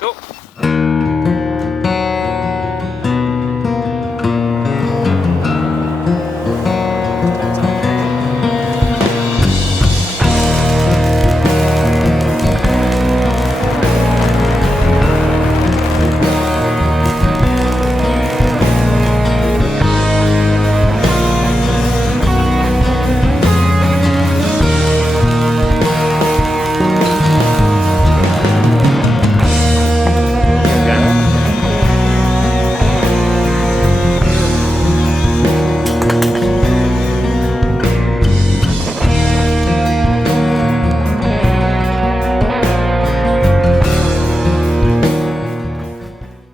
Go.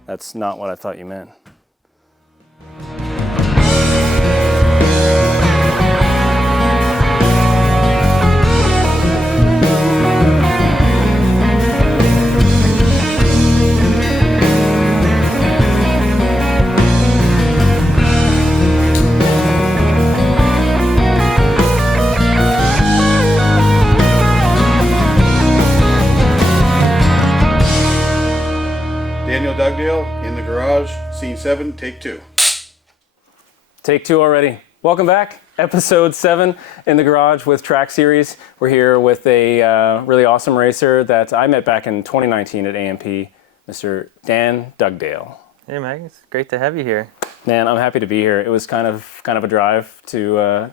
That's not what I thought you meant. Dugdale in the garage, scene 7, take 2. Take 2 already. Welcome back. Episode 7 in the garage with TRAC Series. We're here with a really awesome racer that I met back in 2019 at AMP, Mr. Dan Dugdale. Hey, Mike. It's great to have you here. Man, I'm happy to be here. It was kind of a drive to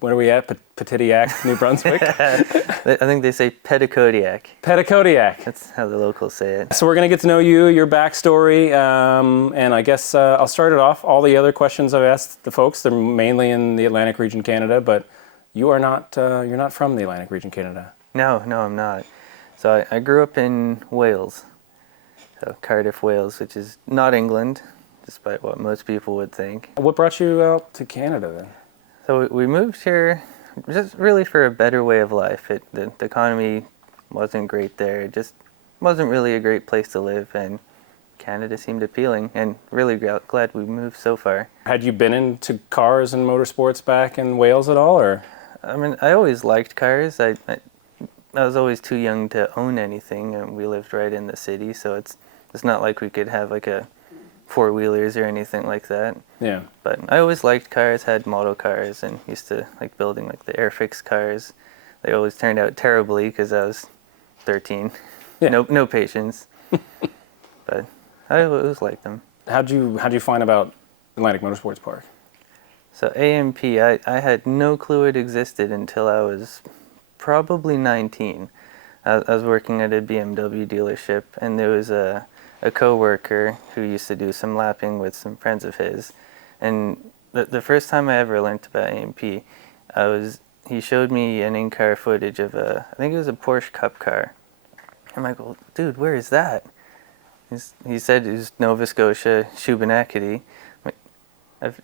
where are we at? Pettigrew, New Brunswick? I think they say Pettigrew. Pettigrew. That's how the locals say it. So we're going to get to know you, your backstory, and I guess I'll start it off. All the other questions I've asked the folks, they're mainly in the Atlantic region, Canada, but you are not, you're not from the Atlantic region, Canada. No, I'm not. So I grew up in Wales, so Cardiff, Wales, which is not England, despite what most people would think. What brought you out to Canada then? So we moved here just really for a better way of life. The economy wasn't great there. It just wasn't really a great place to live, and Canada seemed appealing, and really glad we moved so far. Had you been into cars and motorsports back in Wales at all, or? I mean, I always liked cars. I was always too young to own anything, and we lived right in the city, so it's not like we could have like a four-wheelers or anything like that. Yeah. But I always liked cars, had model cars, and used to like building like the Airfix cars. They always turned out terribly because I was 13. Yeah. No patience. But I always liked them. How'd you find about Atlantic Motorsports Park? So AMP, I had no clue it existed until I was probably 19. I was working at a BMW dealership, and there was a co-worker who used to do some lapping with some friends of his. And the first time I ever learned about AMP, he showed me an in-car footage of I think it was a Porsche Cup car. I'm like, well, dude, where is that? He said it was Nova Scotia, Shubenacadie.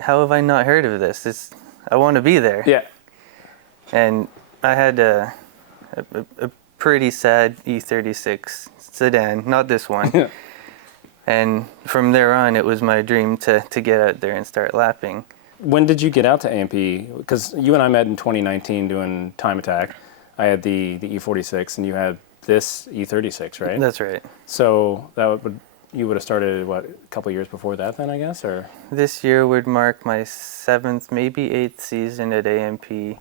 How have I not heard of this? I want to be there. Yeah. And I had a pretty sad E36 sedan, not this one. And from there on, it was my dream to get out there and start lapping. When did you get out to AMP? Because you and I met in 2019 doing Time Attack. I had the E46, and you had this E36, right? That's right. So you would have started, what, a couple years before that then, I guess? Or This year would mark my 7th, maybe 8th season at AMP.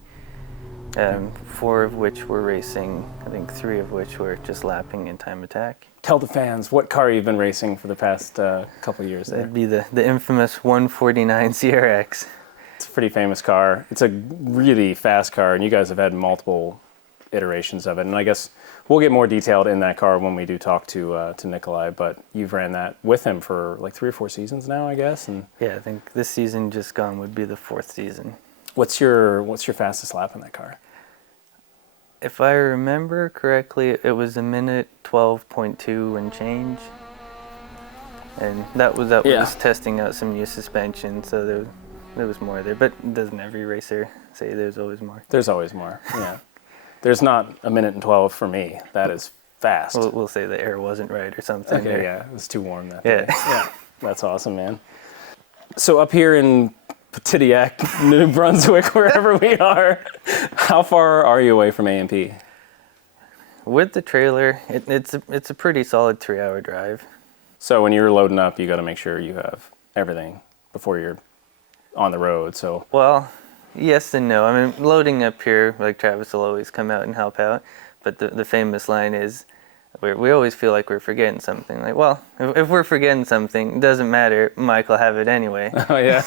4 of which were racing, I think 3 of which were just lapping in Time Attack. Tell the fans what car you've been racing for the past couple of years there. That'd be the infamous 149 CRX. It's a pretty famous car. It's a really fast car, and you guys have had multiple iterations of it. And I guess we'll get more detailed in that car when we do talk to Nikolai, but you've ran that with him for like 3 or 4 seasons now, I guess. And Yeah, I think this season just gone would be the 4th season. What's your fastest lap in that car? If I remember correctly, it was a minute 12.2 and change. And that was testing out some new suspension, so there was more there. But doesn't every racer say there's always more? There's always more, yeah. There's not a minute and 12 for me. That is fast. We'll say the air wasn't right or something. Okay, yeah, it was too warm that day. Yeah, that's awesome, man. So up here in Pettigrew, New Brunswick, wherever we are, how far are you away from AMP? With the trailer, it's a pretty solid 3-hour drive. So when you're loading up, you got to make sure you have everything before you're on the road. So Well, yes and no. I mean, loading up here, like Travis will always come out and help out. But the famous line is, we always feel like we're forgetting something. Like, well, if we're forgetting something, it doesn't matter. Mike will have it anyway. oh yeah,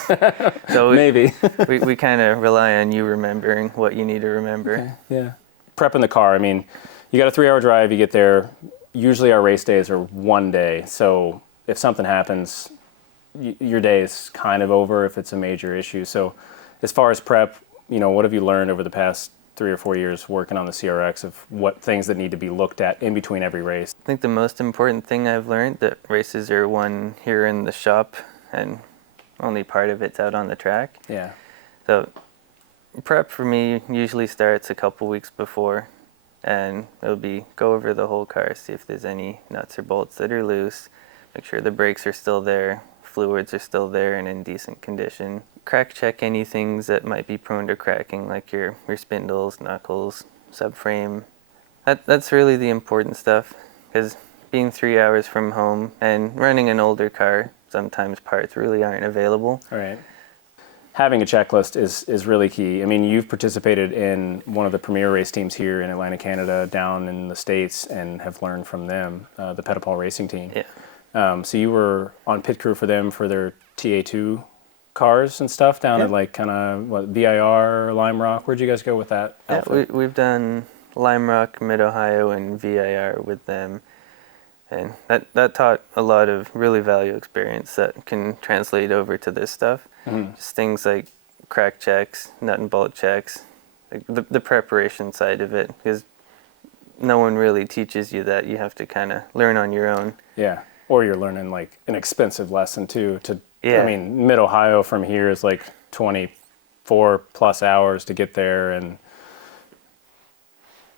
So maybe. we kind of rely on you remembering what you need to remember. Okay, yeah. Prepping the car. I mean, you got a 3-hour drive. You get there. Usually our race days are 1 day. So if something happens, your day is kind of over if it's a major issue. So as far as prep, what have you learned over the past 3 or 4 years working on the CRX of what things that need to be looked at in between every race? I think the most important thing I've learned that races are won here in the shop and only part of it's out on the track. Yeah. So prep for me usually starts a couple weeks before, and it'll be go over the whole car, see if there's any nuts or bolts that are loose, make sure the brakes are still there, fluids are still there and in decent condition. Crack check any things that might be prone to cracking, like your spindles, knuckles, subframe. That's really the important stuff, because being 3 hours from home and running an older car, sometimes parts really aren't available. All right. Having a checklist is really key. I mean, you've participated in one of the premier race teams here in Atlantic Canada, down in the States, and have learned from them, the Pettigrew racing team. Yeah. So you were on pit crew for them for their TA2 cars and stuff down at like kind of VIR, Lime Rock. Where'd you guys go with that outfit? Yeah, we've done Lime Rock, Mid-Ohio, and VIR with them. And that taught a lot of really valuable experience that can translate over to this stuff. Mm-hmm. Just things like crack checks, nut and bolt checks, like the preparation side of it, because no one really teaches you that. You have to kind of learn on your own. Yeah, or you're learning like an expensive lesson too. Yeah. I mean, Mid-Ohio from here is like 24 plus hours to get there, and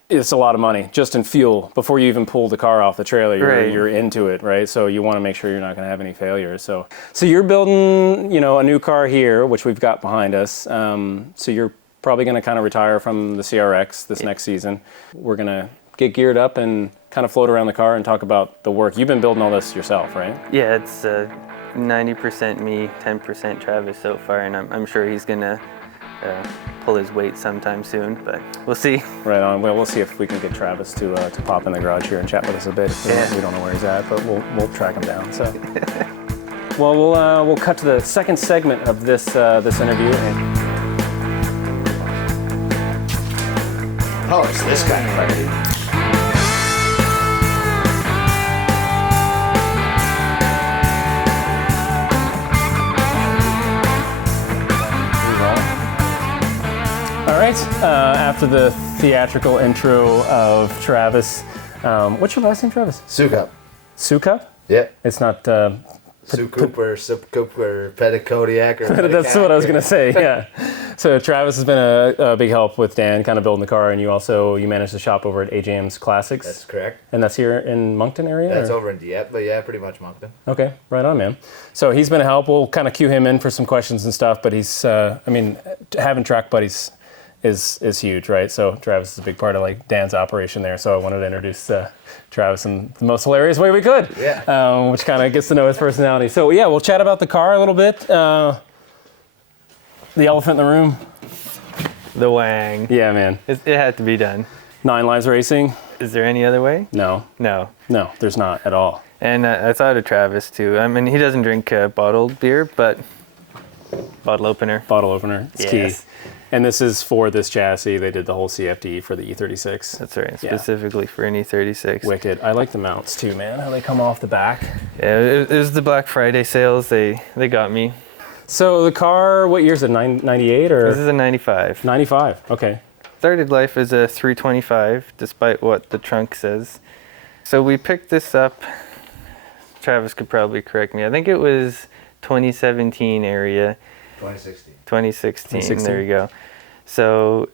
it's a lot of money just in fuel before you even pull the car off the trailer. You're into it, right? So you want to make sure you're not going to have any failures. So you're building, a new car here, which we've got behind us. So you're probably going to kind of retire from the CRX this next season. We're going to get geared up and kind of float around the car and talk about the work. You've been building all this yourself, right? Yeah, it's 90% me, 10% Travis so far, and I'm sure he's going to pull his weight sometime soon, but we'll see. Right on. Well, we'll see if we can get Travis to pop in the garage here and chat with us a bit. We don't know where he's at, but we'll track him down. So, well, we'll cut to the second segment of this interview. Oh, it's this guy, right? All right, after the theatrical intro of Travis, what's your last name, Travis? Soucoup. Soucoup? Yeah. It's not... Soucoup or Soucoup or Pettigrew or... That's what I was going to say, yeah. So Travis has been a big help with Dan kind of building the car, and you manage the shop over at AJM's Classics. That's correct. And that's here in Moncton area? That's over in Dieppe, but yeah, pretty much Moncton. Okay, right on, man. So he's been a help. We'll kind of cue him in for some questions and stuff, but he's, having track buddies is huge, right? So Travis is a big part of like Dan's operation there. So I wanted to introduce Travis in the most hilarious way we could, which kind of gets to know his personality. So yeah, we'll chat about the car a little bit. The elephant in the room. The wang. Yeah, man. It had to be done. 9 Lives Racing. Is there any other way? No, there's not at all. And I thought of Travis too. I mean, he doesn't drink bottled beer, but bottle opener. It's key. And this is for this chassis. They did the whole CFD for the E36. That's right, specifically for an E36. Wicked. I like the mounts too, man. How they come off the back. Yeah, it was the Black Friday sales. They got me. So the car, what year is it? 98 or? This is a 95. 95. Okay. Started life as a 325, despite what the trunk says. So we picked this up. Travis could probably correct me. I think it was 2017 area. 2016. There you go. So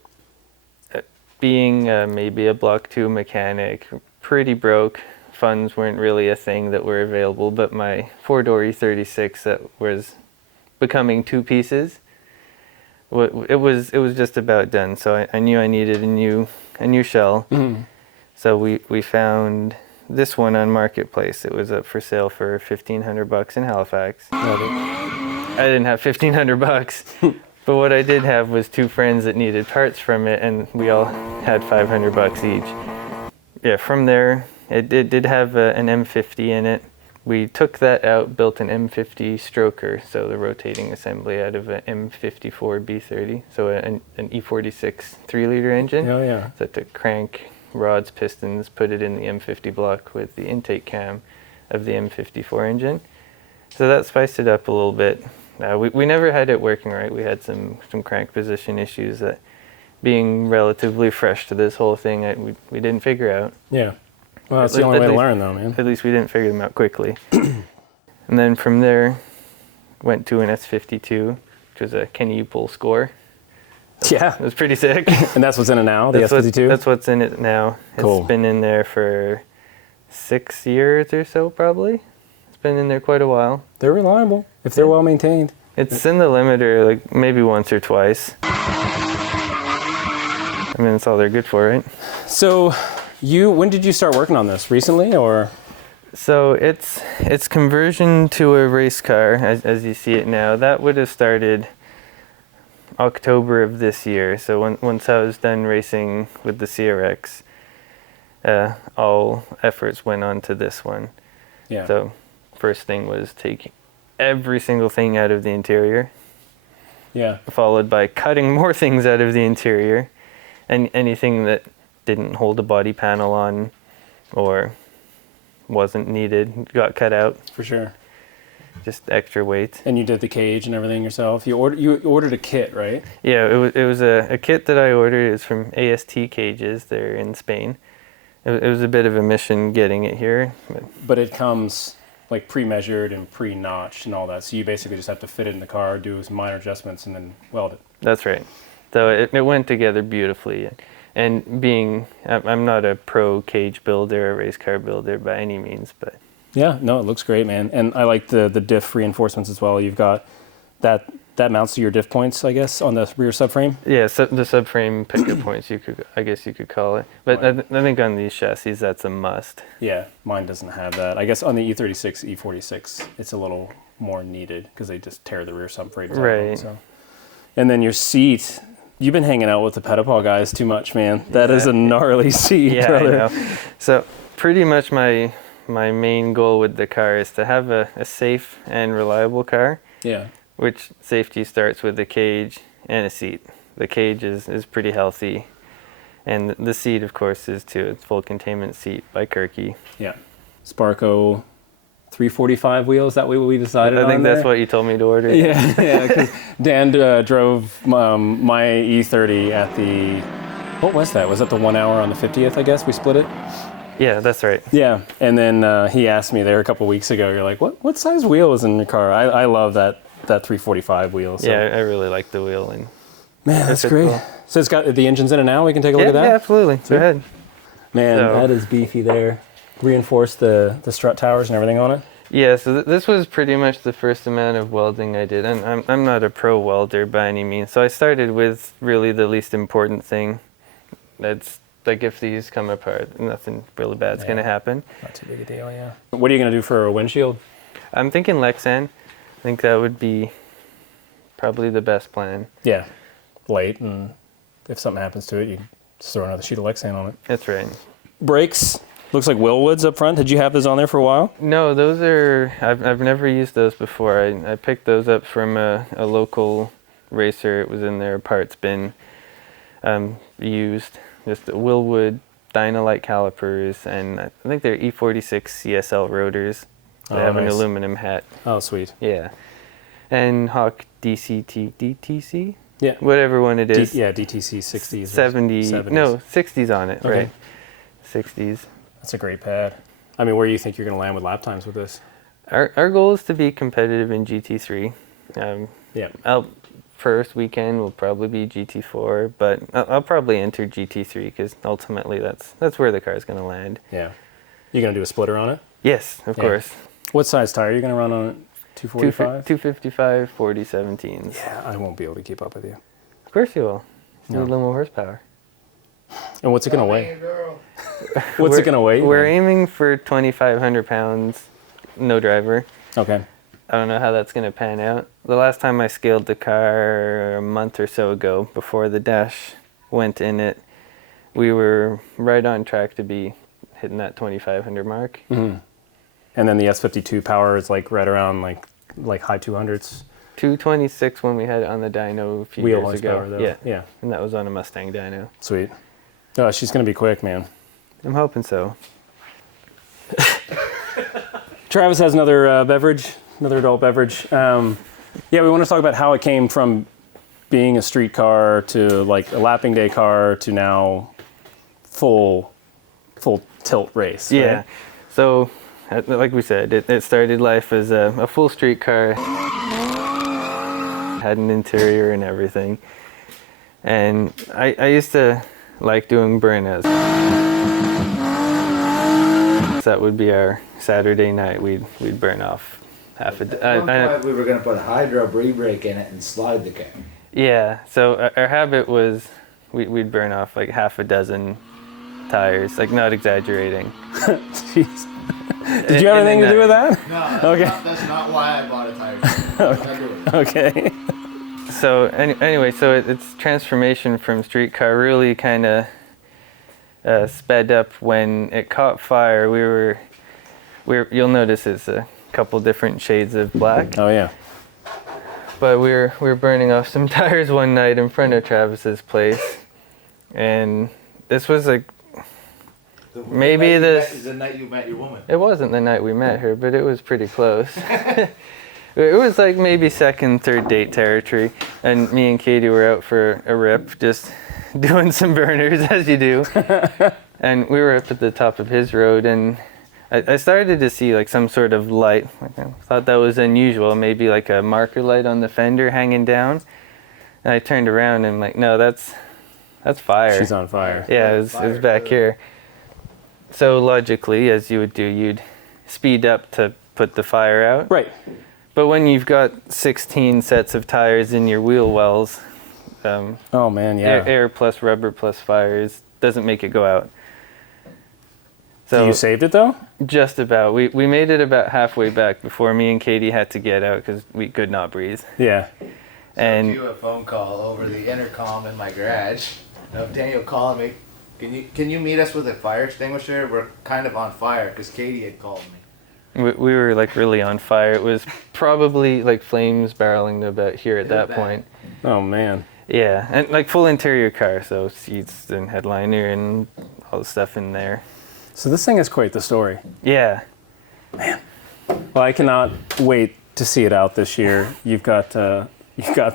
being maybe a Block 2 mechanic, pretty broke. Funds weren't really a thing that were available, but my 4-door E36 that was becoming 2 pieces, it was just about done. So I knew I needed a new shell. Mm-hmm. So we found this one on Marketplace. It was up for sale for $1,500 in Halifax. I didn't have $1,500, but what I did have was 2 friends that needed parts from it, and we all had $500 each. Yeah, from there, it did have an M50 in it. We took that out, built an M50 stroker, so the rotating assembly out of an M54 B30, so an E36 3-liter engine. Oh, yeah. So to crank rods, pistons, put it in the M50 block with the intake cam of the M54 engine. So that spiced it up a little bit. We never had it working right. We had some crank position issues that, being relatively fresh to this whole thing, we didn't figure out. Yeah. Well, that's the only way to learn, though, man. At least we didn't figure them out quickly. And then from there, went to an S52, which was a Can You Pull score. Yeah. It was pretty sick. And that's what's in it now, the S52? That's what's in it now. Cool. It's been in there for 6 years or so, probably. It's been in there quite a while. They're reliable, if they're well maintained. It's in the limiter like maybe once or twice. I mean, that's all they're good for, right? So, when did you start working on this? Recently, or? So it's conversion to a race car, as you see it now. That would have started October of this year. So once I was done racing with the CRX, all efforts went on to this one. Yeah. So first thing was take every single thing out of the interior. Yeah. Followed by cutting more things out of the interior, and anything that didn't hold a body panel on or wasn't needed got cut out. For sure. Just extra weight. And you did the cage and everything yourself. You ordered a kit, right? Yeah, it was a kit that I ordered. It's from AST Cages. They're in Spain. It was a bit of a mission getting it here. But it comes like pre-measured and pre-notched and all that. So you basically just have to fit it in the car, do some minor adjustments, and then weld it. That's right. So it went together beautifully. And I'm not a pro cage builder or race car builder by any means, but Yeah, no, it looks great, man. And I like the diff reinforcements as well. You've got that mounts to your diff points, I guess, on the rear subframe. yeah, the subframe picker points, I guess you could call it. But Right. I think on these chassis, that's a must. Yeah, mine doesn't have that. I guess on the E36, E46, it's a little more needed because they just tear the rear subframes out. Right. So. And then your seat. You've been hanging out with the Pettigrew guys too much, man. That is a gnarly seat, Yeah, brother. I know. So pretty much my main goal with the car is to have a safe and reliable car, Yeah. which safety starts with the cage and a seat. The cage is pretty healthy, and the seat, of course, is too. It's full containment seat by Kirky. Yeah. Sparco 345 wheels, that way we decided I think on that's there? what you told me to order. Yeah, yeah, because Dan drove my E30 at the, what was that? Was that the 1 hour on the 50th, I guess? We split it? Yeah, that's right. Yeah, and then he asked me there a couple weeks ago, you're like, what size wheel is in your car? I love that 345 wheel. So. Yeah, I really like the wheel. And Man, that's it's great. cool. So it's got the engines in it now? We can take a look at that? Yeah, absolutely. Go ahead. Man, So- that is beefy there. Reinforced the strut towers and everything on it? Yeah, so this was pretty much the first amount of welding I did. And I'm not a pro welder by any means, so I started with really the least important thing. That's like if these come apart, nothing really bad's going to happen. Not too big a deal, yeah. What are you going to do for a windshield? I'm thinking Lexan. I think that would be probably the best plan. Yeah, light, and if something happens to it, you just throw another sheet of Lexan on it. That's right. Brakes, looks like Willwoods up front. Did you have those on there for a while? No, those are, I've never used those before. I picked those up from a local racer. It was in their parts bin, used. Just Willwood Dynalite calipers, and I think they're E46 CSL rotors. They have an nice. aluminum hat. Oh, sweet. Yeah. And Hawk DTC? Yeah. Whatever one it is. DTC 60s. 70s. No, 60s on it, Okay. right. 60s. That's a great pad. I mean, where do you think you're going to land with lap times with this? Our goal is to be competitive in GT3. Yeah. First weekend will probably be GT4, but I'll probably enter GT3 because ultimately that's where the car's going to land. Yeah. You going to do a splitter on it? Yes, of Yeah. course. What size tire are you going to run on it? 245? 255, 40, 17s. Yeah, I won't be able to keep up with you. Of course you will. You No. need a little more horsepower. And what's it going to weigh? What's it going to weigh? We're aiming for 2,500 pounds, no driver. Okay. I don't know how that's going to pan out. The last time I scaled the car a month or so ago, before the dash went in it, we were right on track to be hitting that 2,500 mark. Mm-hmm. And then the S52 power is like right around like high 200s. 226 when we had it on the dyno a few Wheel years ago. horsepower, though. Yeah. And that was on a Mustang dyno. Sweet. Oh, she's going to be quick, man. I'm hoping so. Travis has another beverage, another adult beverage. Yeah, we want to talk about how it came from being a street car to like a lapping day car to now full tilt race. Yeah. Right? So, like we said, it started life as a full street car. Had an interior and everything. And I used to like doing burnouts. That would be our Saturday night. We'd burn off half a. At one point we were going to put a hydro brake in it and slide the car. Yeah. So our habit was we'd burn off like half a dozen tires. Like, not exaggerating. Jeez. Did you have anything to do with that? No, okay. That's not why I bought a tire. Okay. So anyway, so its transformation from street car really kind of sped up when it caught fire. We were you'll notice it's a couple different shades of black. Oh yeah. But we were burning off some tires one night in front of Travis's place, and this was like maybe the night you met your woman. It wasn't the night we met her, but it was pretty close. It was like maybe second, third date territory, and me and Katie were out for a rip, just doing some burners as you do. And we were up at the top of his road, and I started to see like some sort of light. I thought that was unusual, maybe like a marker light on the fender hanging down. And I turned around and I'm like, no, that's fire. She's on fire. Yeah, it was back here. So logically, as you would do, you'd speed up to put the fire out. Right. But when you've got 16 sets of tires in your wheel wells, oh man, yeah. Air plus rubber plus fires doesn't make it go out. So you saved it though? Just about. We made it about halfway back before me and Katie had to get out because we could not breathe. Yeah. And I do a phone call over the intercom in my garage of Daniel calling me. Can you meet us with a fire extinguisher? We're kind of on fire because Katie had called me. We were like really on fire. It was probably like flames barreling to about here at that point. Oh man. Yeah, and like full interior car, so seats and headliner and all the stuff in there. So this thing is quite the story. Yeah. Man. Well, I cannot wait to see it out this year. You've got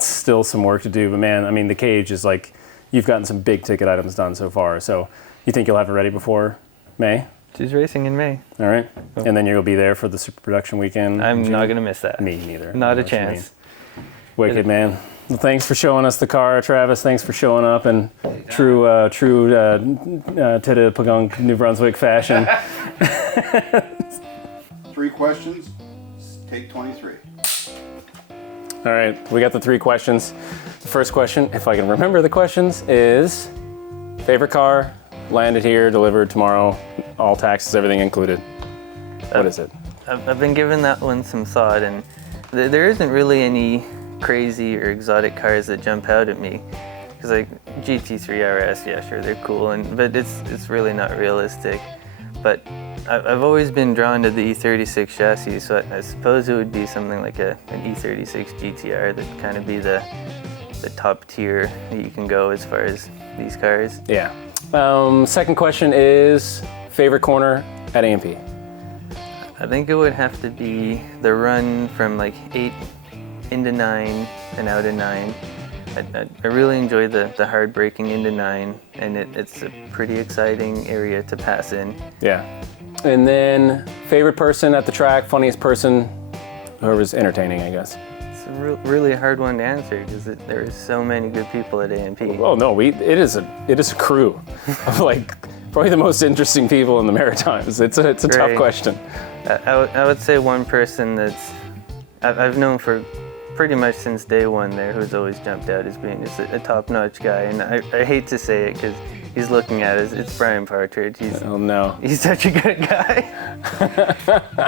still some work to do, but man, I mean the cage is like, you've gotten some big ticket items done so far. So you think you'll have it ready before May? She's racing in May. All right. And then you'll be there for the super production weekend. I'm not going to miss that. Me neither. Not a chance. Wicked, man. Well, thanks for showing us the car, Travis. Thanks for showing up in true Tete Pagong, New Brunswick fashion. 3 questions, take 23. All right, we got the 3 questions. The first question, if I can remember the questions, is favorite car, landed here, delivered tomorrow, all taxes, everything included. What is it? I've been giving that one some thought, and there isn't really any crazy or exotic cars that jump out at me. Because like GT3 RS, yeah, sure, they're cool, but it's really not realistic. But I've always been drawn to the E36 chassis, so I suppose it would be something like an E36 GTR that kind of be the top tier that you can go as far as these cars. Yeah. Second question is favorite corner at AMP. I think it would have to be the run from like 8 into 9 and out of 9. I really enjoy the hard braking into 9, and it's a pretty exciting area to pass in. Yeah. And then favorite person at the track, funniest person, whoever's entertaining, I guess. It's a really hard one to answer because there are so many good people at AMP. Oh no, it is a crew of like probably the most interesting people in the Maritimes. It's a tough question. I would say one person that's I've known for pretty much since day one there, who's always jumped out as being just a top-notch guy, and I hate to say it because he's looking at us. It's Brian Partridge. Oh no. He's such a good guy.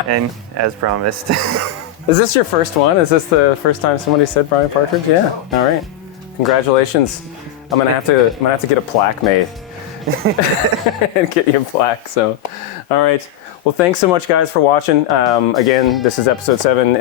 And as promised. Is this your first one? Is this the first time somebody said Brian Partridge? Yeah. All right. Congratulations. I'm gonna have to get a plaque made and get you a plaque. So, all right. Well, thanks so much, guys, for watching. Again, this is episode 7.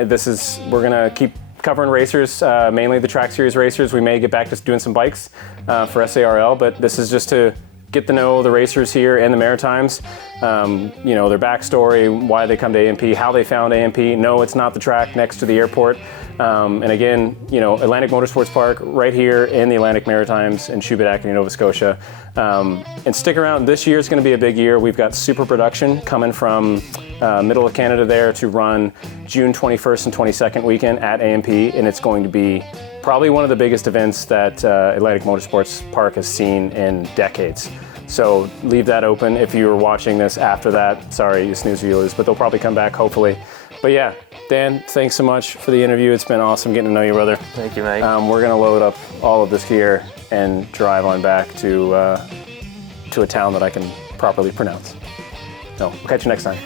We're gonna keep covering racers, mainly the TRAC Series racers. We may get back to doing some bikes for SARL, but this is just to get to know the racers here in the Maritimes, their backstory, why they come to AMP, how they found AMP. No, it's not the track next to the airport. And again, Atlantic Motorsports Park right here in the Atlantic Maritimes in Shubenacadie, Nova Scotia. And stick around, this year is going to be a big year. We've got super production coming from middle of Canada there to run June 21st and 22nd weekend at AMP, and it's going to be probably one of the biggest events that Atlantic Motorsports Park has seen in decades. So leave that open. If you were watching this after that, sorry, you snooze or you lose, but they'll probably come back hopefully. But yeah, Dan, thanks so much for the interview. It's been awesome getting to know you, brother. Thank you, Mike. We're gonna load up all of this gear and drive on back to a town that I can properly pronounce. So we'll catch you next time.